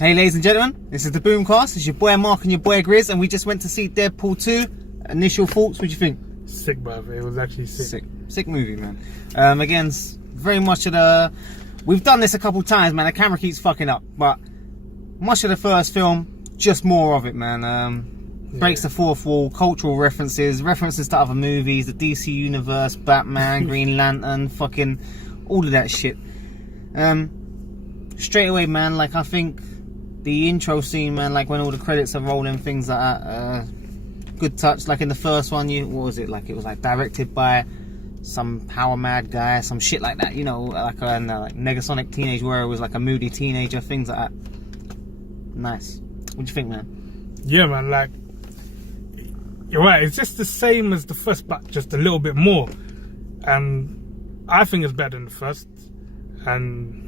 Hey ladies and gentlemen, this is the Boomcast. It's your boy Mark and your boy Grizz, and we just went to see Deadpool 2. Initial thoughts, what do you think? Sick, bruv. It was actually sick. Sick movie, man. Again, very much of the... We've done this a couple times, man. The camera keeps fucking up, but much of the first film, just more of it, man. Breaks the fourth wall, cultural references to other movies, the DC universe, Batman, Green Lantern, fucking all of that shit. Straight away, man, like I think the intro scene, man, like when all the credits are rolling, things like that, good touch. Like in the first one, what was it? Like it was like directed by some power mad guy, some shit like that, you know, like a like Negasonic Teenage Warrior was like a moody teenager, things like that. Nice. What do you think, man? Yeah, man, like, you're right, it's just the same as the first, but just a little bit more. And I think it's better than the first. And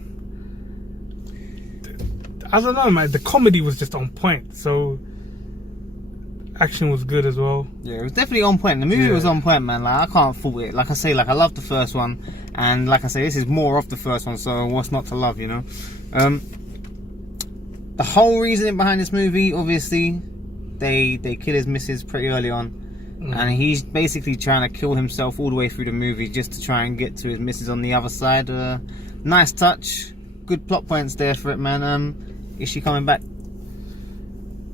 I don't know, man, the comedy was just on point. So action was good as well. Yeah, it was definitely on point. The movie was on point, man. Like I can't fault it. Like I say, like I love the first one, and like I say, this is more of the first one. So what's not to love, you know? The whole reasoning behind this movie, obviously, they kill his missus pretty early on, and he's basically trying to kill himself all the way through the movie just to try and get to his missus on the other side. Nice touch, good plot points there for it, man. Is she coming back?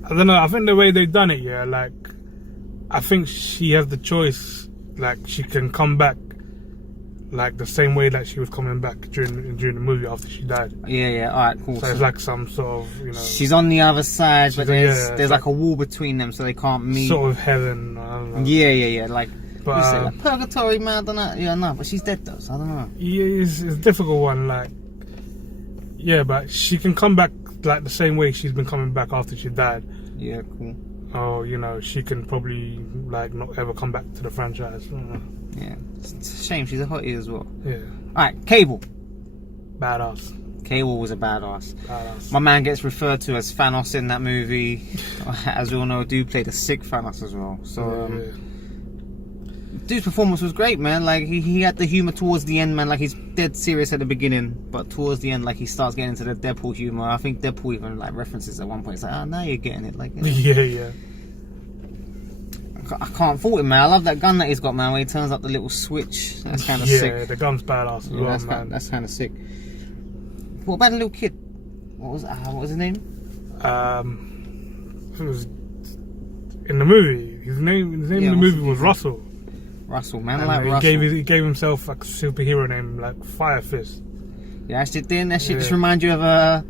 I don't know. I think the way they've done it, yeah, like I think she has the choice. Like she can come back, like the same way that she was coming back during the movie after she died. Yeah. All right, cool. So it's like some sort of, you know. She's on the other side, but there's like a wall between them, so they can't meet. Sort of heaven. I don't know. Yeah. Like, but, you say, like purgatory, man. I don't know. Yeah, no, but she's dead though, so I don't know. Yeah, it's a difficult one. Like, yeah, but she can come back like the same way she's been coming back after she died. Yeah, cool. Oh, you know, she can probably like not ever come back to the franchise. Yeah, it's a shame she's a hottie as well. Yeah. Alright, Cable. Badass. Cable was a badass. My man gets referred to as Thanos in that movie. As we all know, dude played a sick Thanos as well. So, dude's performance was great, man. Like he had the humor towards the end, man. Like he's dead serious at the beginning, but towards the end, like he starts getting into the Deadpool humor. I think Deadpool even like references at one point. It's like, oh, now you're getting it. Like, yeah. I can't fault him, man. I love that gun that he's got, man. Where he turns up the little switch. That's kind of sick. Yeah, the gun's badass as well, man. That's kind of sick. What about the little kid? What was his name? It was in the movie. His name in the movie was Russell. Russell, man. And I like he Russell. He gave himself like a superhero name, like Fire Fist. Yeah, actually, didn't that shit just remind you of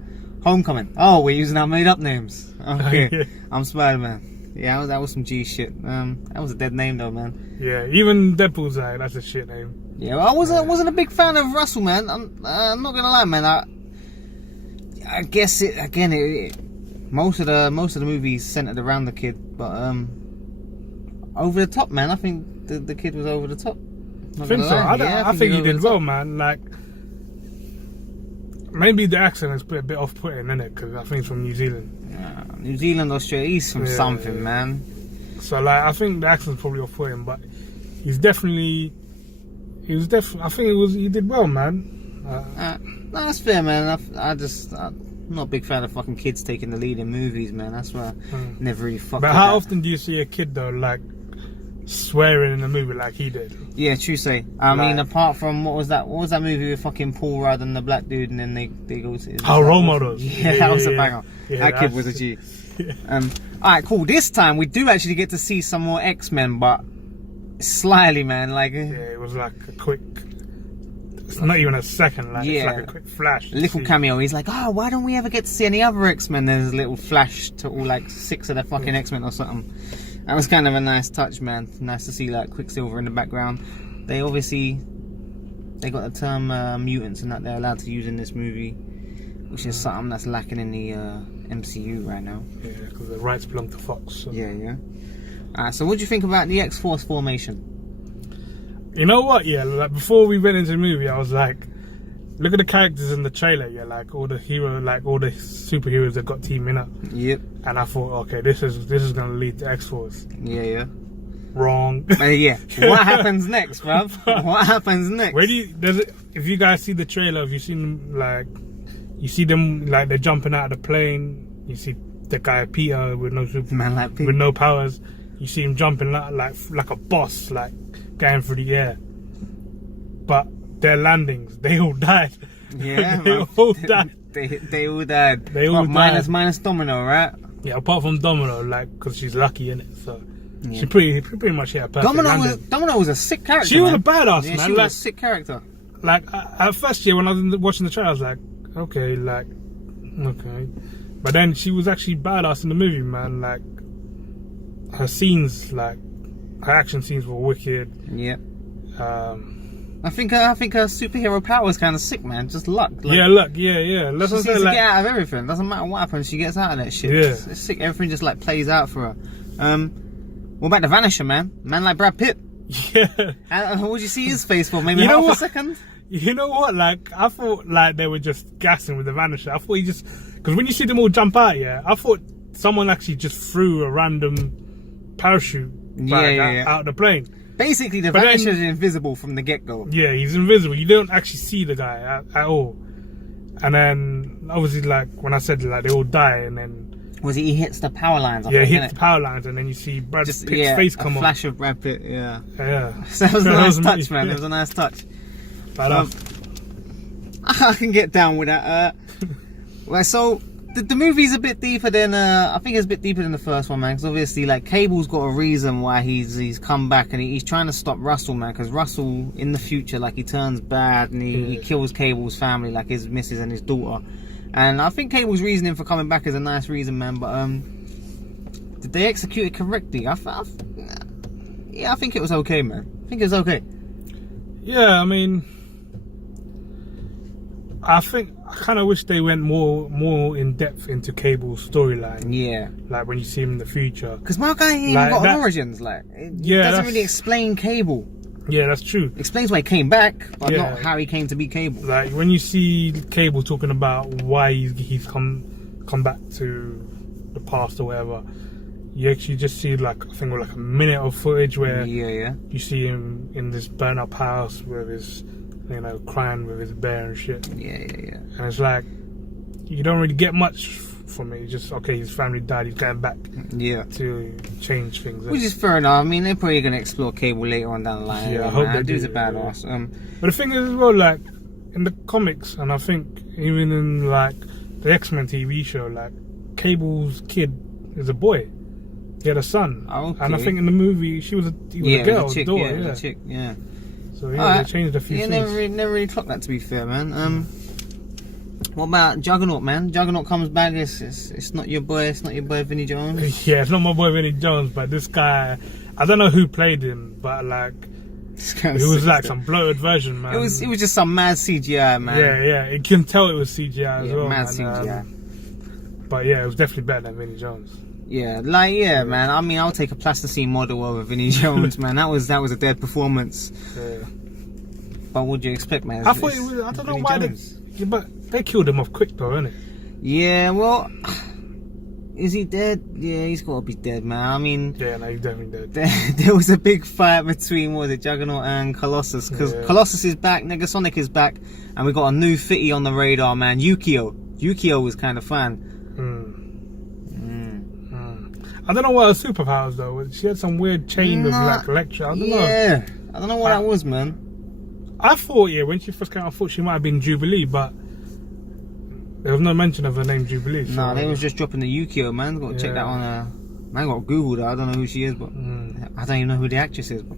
Homecoming? Oh, we're using our made-up names. Okay, I'm Spider-Man. Yeah, that was some G shit. That was a dead name though, man. Yeah, even Deadpool's like, that's a shit name. Yeah, well, I wasn't a big fan of Russell, man. I'm not gonna lie, man. I guess most of the movies centered around the kid, but over the top, man. I think the kid was over the top. I think so. I think he did well, man. Like maybe the accent is a bit off-putting, isn't it? Because I think it's from New Zealand. New Zealand, Australia, he's from something, man. So like, I think the accent's probably off-putting, but he did well, man. No, that's fair, man. I'm not a big fan of fucking kids taking the lead in movies, man. That's why I never really fucked with But how that. often do you see a kid though, like swearing in a movie like he did? Yeah, true say. I mean, apart from what was that movie with fucking Paul Rudd and the black dude, and then they go to Role Models. Yeah, that was a banger. Yeah, that kid was a G. Alright, cool. This time we do actually get to see some more X-Men, but slyly, man. Like, it was like a quick. It's not even a second. Like, it's like a quick flash. A little cameo. He's like, oh, why don't we ever get to see any other X-Men? There's a little flash to all like 6 of the fucking X-Men or something. That was kind of a nice touch, man. Nice to see like Quicksilver in the background. They got the term mutants and that they're allowed to use in this movie, which is something that's lacking in the MCU right now. Yeah, because the rights belong to Fox. So. Yeah. Alright, so what do you think about the X-Force formation? You know what? Yeah, like before we went into the movie, I was like, look at the characters in the trailer. Yeah, like all the superheroes that got teaming up. Yep. And I thought, okay, this is gonna lead to X-Force. Yeah. Wrong. What happens next, bruv? What happens next? If you guys see the trailer, have you seen like You see them like they're jumping out of the plane. You see the guy Peter with no Man like Peter. with no powers. You see him jumping like a boss, like going through the air. But their landings, they all died. Yeah, they all died. They all died. They all died. Minus Domino, right? Yeah, apart from Domino, like, because she's lucky in it, so Yeah. she pretty much hit a perfect landing. Domino was a sick character. She was man. a badass, yeah, man. She was Like, a sick character. like at first, yeah, when I was watching the trailer, I was like, okay, but then she was actually badass in the movie, man. Like her scenes, like her action scenes were wicked. Yeah. I think her superhero power is kind of sick, man. Just luck. Like, yeah, luck. Yeah. Let's she say, seems to like, get out of everything. Doesn't matter what happens, she gets out of that shit. Yeah. It's sick. Everything just like plays out for her. What about the Vanisher, man? Man like Brad Pitt. yeah. What would you see his face for? Maybe You know half a what? second. You know what? Like, I thought like they were just gassing with the Vanisher. I thought because when you see them all jump out, yeah, I thought someone actually just threw a random parachute bag out of the plane. Basically, the But Vanisher then- is invisible from the get-go. Yeah, he's invisible. You don't actually see the guy at all. And then obviously, like when I said like they all die, and then He hits the power lines. I he think, hits innit? the power lines, and then you see Brad Just Pitt's face a come on. flash of Brad Pitt. Yeah. Yeah, So that was a nice touch, me. man. It was a nice touch. But, I can get down with that. Well, so the movie's a bit deeper than I think it's a bit deeper than the first one, man. Because obviously, like, Cable's got a reason why he's come back, and he's trying to stop Russell, man. Because Russell in the future, like, he turns bad and he kills Cable's family, like his missus and his daughter. And I think Cable's reasoning for coming back is a nice reason, man. But did they execute it correctly? I think it was okay, man. I think it was okay. yeah, I mean, I think I kind of wish they went more in depth into Cable's storyline. Yeah. Like when you see him in the future. Because my guy ain't Like even got that- an origins. Like, it Yeah, doesn't that's- really explain Cable. Yeah, that's true. Explains why he came back, but Yeah. not how he came to be Cable. Like when you see Cable talking about why he's come back to the past or whatever, you actually just see like I think like a minute of footage where Yeah. you see him in this burnt up house with his, crying with his bear and shit. Yeah. And it's like you don't really get much from it. It's just okay, his family died. He's going back Yeah. to change things. Which is fair enough. I mean, they're probably going to explore Cable later on down the line. Yeah, I anyway, hope man. they That dude's do, a badass. But the thing is as well, like in the comics, and I think even in like the X-Men TV show, like Cable's kid is a boy. He had a son. Okay. And I think in the movie he was a Yeah, girl, it was a chick. daughter, Yeah, it was a chick. Yeah. So yeah, Alright. they changed a few Yeah, things. never really clocked that, to be fair, man. What about Juggernaut, man? Juggernaut comes back. It's not your boy. It's not your boy, Vinnie Jones. Yeah, it's not my boy Vinnie Jones, but this guy, I don't know who played him, but like it was like some bloated version, man. It was just some mad CGI, man. Yeah, you can tell it was CGI as Yeah, well, mad man. CGI. But yeah, it was definitely better than Vinnie Jones. Yeah, man. I mean, I'll take a plasticine model over Vinnie Jones, man. That was a dead performance. Yeah. But what do you expect, man? I thought it was. I don't know Vinnie why Jones. but they killed him off quick though, innit? Yeah, well, is he dead? Yeah, he's got to be dead, man. I mean, Yeah, no, he's definitely dead. there was a big fight between Juggernaut and Colossus, because Colossus is back, Negasonic is back, and we got a new fitty on the radar, man. Yukio was kind of fun. I don't know what her superpowers though. She had some weird chain of like electric. I don't know. Yeah, I don't know what that was, man. I thought when she first came out, I thought she might have been Jubilee, but there was no mention of her name Jubilee. So No, they was just dropping the Yukio, man. Got to check that on. Man, got to Google that. I don't know who she is, but I don't even know who the actress is. But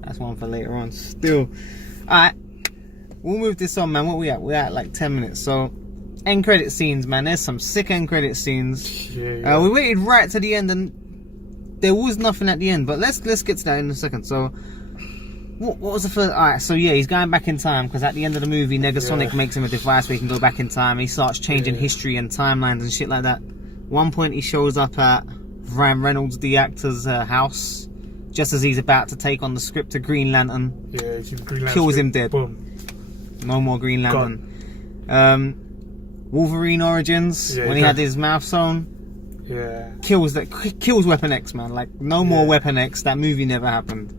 that's one for later on. Still, alright, we'll move this on, man. What we at? We're at like 10 minutes. So, end credit scenes, man. There's some sick end credit scenes. Yeah. We waited right to the end, and there was nothing at the end. But let's get to that in a second. So, what was the first? Alright, so yeah, he's going back in time, because at the end of the movie, Negasonic makes him a device where he can go back in time. He starts changing history and timelines and shit like that. One point, he shows up at Ryan Reynolds, the actor's house, just as he's about to take on the script of Green Lantern. Yeah, she's Green Lantern. Kills him dead. Boom. No more Green Lantern. Wolverine Origins, when he had his mouth sewn. Yeah. Kills Weapon X, man. Like, no more Weapon X. That movie never happened.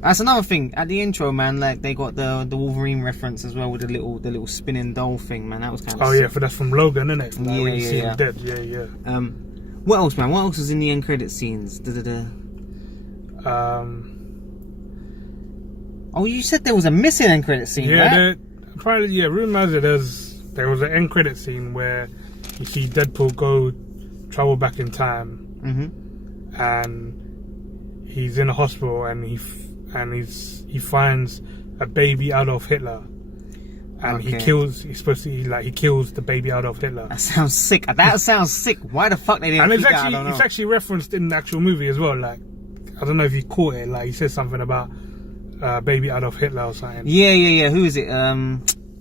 That's another thing. At the intro, man, like they got the Wolverine reference as well with the little spinning doll thing, man. That was kind of sick. Yeah, but that's from Logan, isn't it? Like, yeah, when you see yeah. him dead. Yeah. What else, man? What else was in the end credit scenes? Oh, you said there was a missing end credit scene, right? Apparently, rumor has it there was an end credit scene where you see Deadpool travel back in time, and he's in a hospital, and he finds a baby Adolf Hitler, and he kills the baby Adolf Hitler. That sounds sick. That sounds sick. Why the fuck they didn't? And it's actually referenced in the actual movie as well. Like, I don't know if you caught it. Like, he says something about baby Adolf Hitler or something. Yeah. Who is it?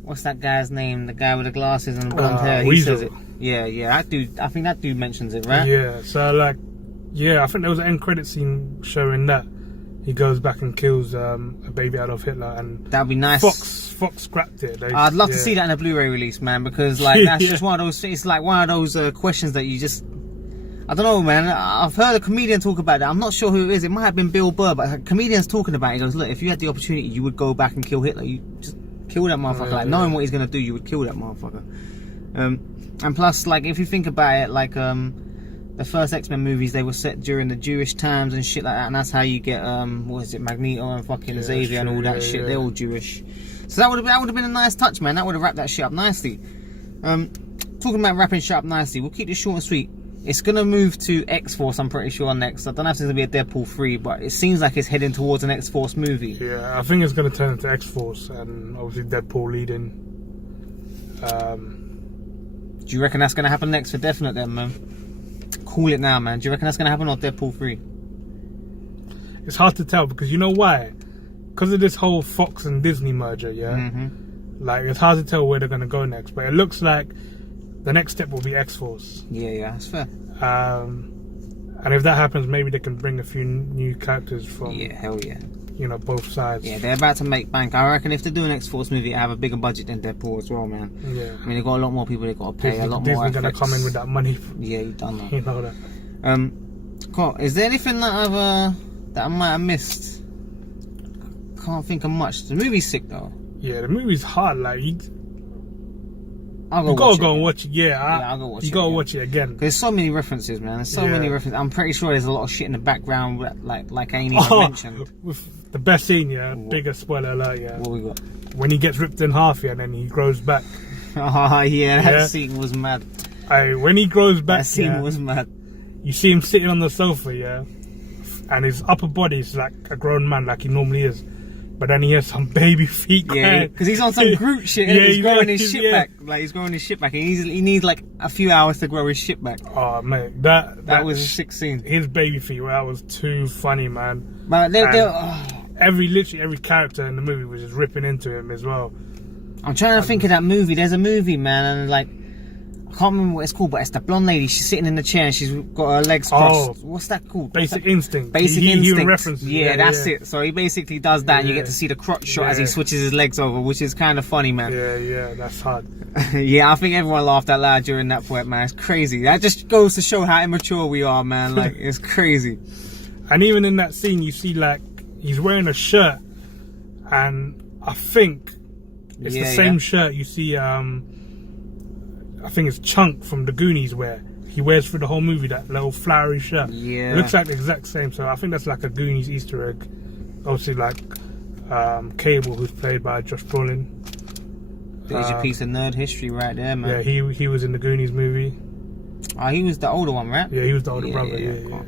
What's that guy's name? The guy with the glasses and blonde hair. He says it. Yeah. That dude. I think that dude mentions it, right? Yeah. So I think there was an end credit scene showing that he goes back and kills a baby Adolf Hitler, and that'd be nice. Fox scrapped it. I'd love to see that in a Blu-ray release, man, because like that's just one of those. It's like one of those questions that you just. I don't know, man. I've heard a comedian talk about that. I'm not sure who it is. It might have been Bill Burr, but a comedian's talking about it. He goes, look, if you had the opportunity, you would go back and kill Hitler. You just kill that motherfucker. Knowing what he's going to do, you would kill that motherfucker. And plus, like, if you think about it, like, the first X-Men movies, they were set during the Jewish times and shit like that. And that's how you get, Magneto and fucking Xavier and all that shit. They're all Jewish. So that would have been a nice touch, man. That would have wrapped that shit up nicely. Talking about wrapping shit up nicely, we'll keep this short and sweet. It's going to move to X-Force, I'm pretty sure, next. I don't know if it's going to be a Deadpool 3, but it seems like it's heading towards an X-Force movie. Yeah, I think it's going to turn into X-Force, and obviously Deadpool leading. Do you reckon that's going to happen next for definite then, man? Call it now, man. Do you reckon that's going to happen or Deadpool 3? It's hard to tell, because you know why? Because of this whole Fox and Disney merger, Like, it's hard to tell where they're going to go next, but it looks like the next step will be X-Force. Yeah, that's fair. And if that happens, maybe they can bring a few new characters from... Yeah, hell yeah. You know, both sides. Yeah, they're about to make bank. I reckon if they do an X-Force movie, I have a bigger budget than Deadpool as well, man. Yeah. I mean, they've got a lot more people they've got to pay, a lot more Disney's going to come in with that money. Yeah, you done that. You know that. Cool. Is there anything that I might have missed? Can't think of much. The movie's sick, though. Yeah, the movie's hard. Like, you gotta go and watch it. I'll go watch it. You gotta watch it again. There's so many references, man. There's so many references. I'm pretty sure there's a lot of shit in the background, like Amy mentioned. With the best scene, biggest spoiler alert, What we got? When he gets ripped in half, and then he grows back. That scene was mad. When he grows back, that scene was mad. You see him sitting on the sofa, and his upper body is like a grown man, like he normally is. But then he has some baby feet. Yeah, because he's on some Groot shit. And he's growing his shit back. Like, he's growing his shit back. He needs like a few hours to grow his shit back. Oh, mate. That was a sick scene. His baby feet, that was too funny, man. But literally every character in the movie was just ripping into him as well. I'm trying to think of that movie. There's a movie, man, and like, I can't remember what it's called, but it's the blonde lady. She's sitting in the chair and she's got her legs crossed. What's that called? Basic Instinct. Basic Instinct. He references that's it. So he basically does that, and you get to see the crotch shot as he switches his legs over, which is kind of funny, man. Yeah, that's hard. I think everyone laughed out loud during that point, man. It's crazy. That just goes to show how immature we are, man. Like, it's crazy. And even in that scene, you see, like, he's wearing a shirt, and I think it's the same shirt you see, I think it's Chunk from the Goonies he wears for the whole movie, that little flowery shirt. Yeah. It looks like the exact same, so I think that's like a Goonies Easter egg. Obviously, like, Cable, who's played by Josh Brolin. There's a piece of nerd history right there, man. Yeah, he was in the Goonies movie. Oh, he was the older one, right? Yeah, he was the older brother, yeah.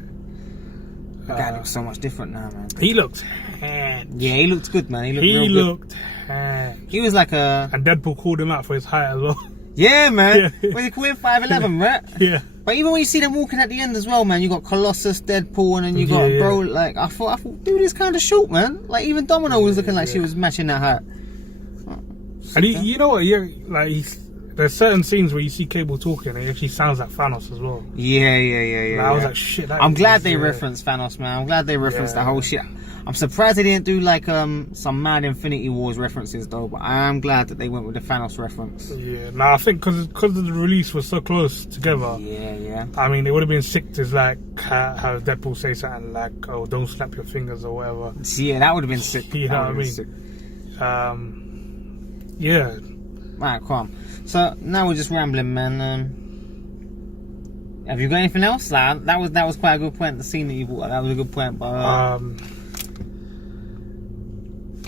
The guy looks so much different now, man. He looks hand. Yeah, he looked good, man. He looked hand. He was like a... And Deadpool called him out for his height as well. Yeah, man. Yeah. What they call him? 5'11", right? Yeah. But even when you see them walking at the end as well, man, you got Colossus, Deadpool, and then you got Bro. Like, I thought, dude, is kind of short, man. Like, even Domino was looking like she was matching that height. And you know what? There's certain scenes where you see Cable talking, and it actually sounds like Thanos as well. Yeah. I was like, shit. I'm glad they referenced Thanos, man. I'm glad they referenced that whole shit. I'm surprised they didn't do like some mad Infinity Wars references though. But I am glad that they went with the Thanos reference. Yeah, I think because the release was so close together. Yeah. I mean, it would have been sick to like how Deadpool say something like, "Oh, don't snap your fingers" or whatever. Yeah, that would have been sick. You know what I mean? Sick. Yeah. Alright, calm. So now we're just rambling, man. Have you got anything else? Like, that was quite a good point. The scene that you brought up, that was a good point. But I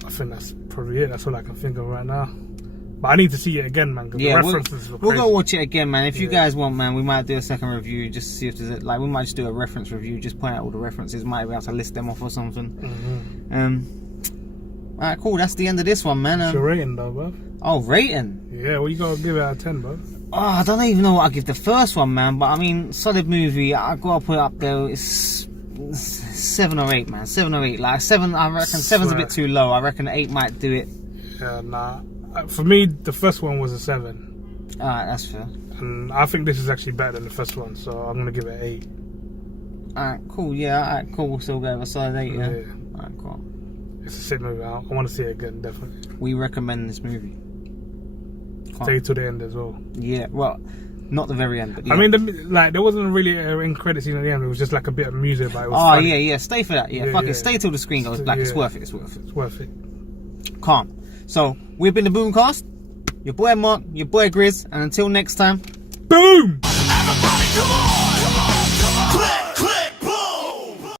think that's probably it. That's all I can think of right now. But I need to see it again, man. Yeah, the references we'll go watch it again, man. If you guys want, man, we might do a second review just to see if there's we might just do a reference review, just point out all the references, might be able to list them off or something. Alright, cool. That's the end of this one, man. What's your rating, though, bro? Oh, rating? Yeah, what you gotta give it out of 10, bro? Oh, I don't even know what I give the first one, man. But I mean, solid movie. I gotta put it up there. It's 7 or 8, man. 7 or 8. Like 7, I reckon 7's a bit too low. I reckon 8 might do it. Yeah, nah. For me, the first one was a 7. Alright, that's fair. And I think this is actually better than the first one, so I'm gonna give it 8. Alright, cool. Yeah, alright, cool. We'll still go with a solid 8. Yeah. Alright, cool. It's a sick movie. I want to see it again, definitely. We recommend this movie. Stay to the end as well. Yeah, well, not the very end, but yeah. I mean, there wasn't really an end credit scene at the end. It was just like a bit of music, but it was funny. Yeah. Stay for that. Yeah, fuck it. Stay till the screen goes black. It's worth it. It's worth it. It's worth it. Calm. So we've been the Boomcast. Your boy Mark, your boy Grizz, and until next time. Boom! Everybody, come on!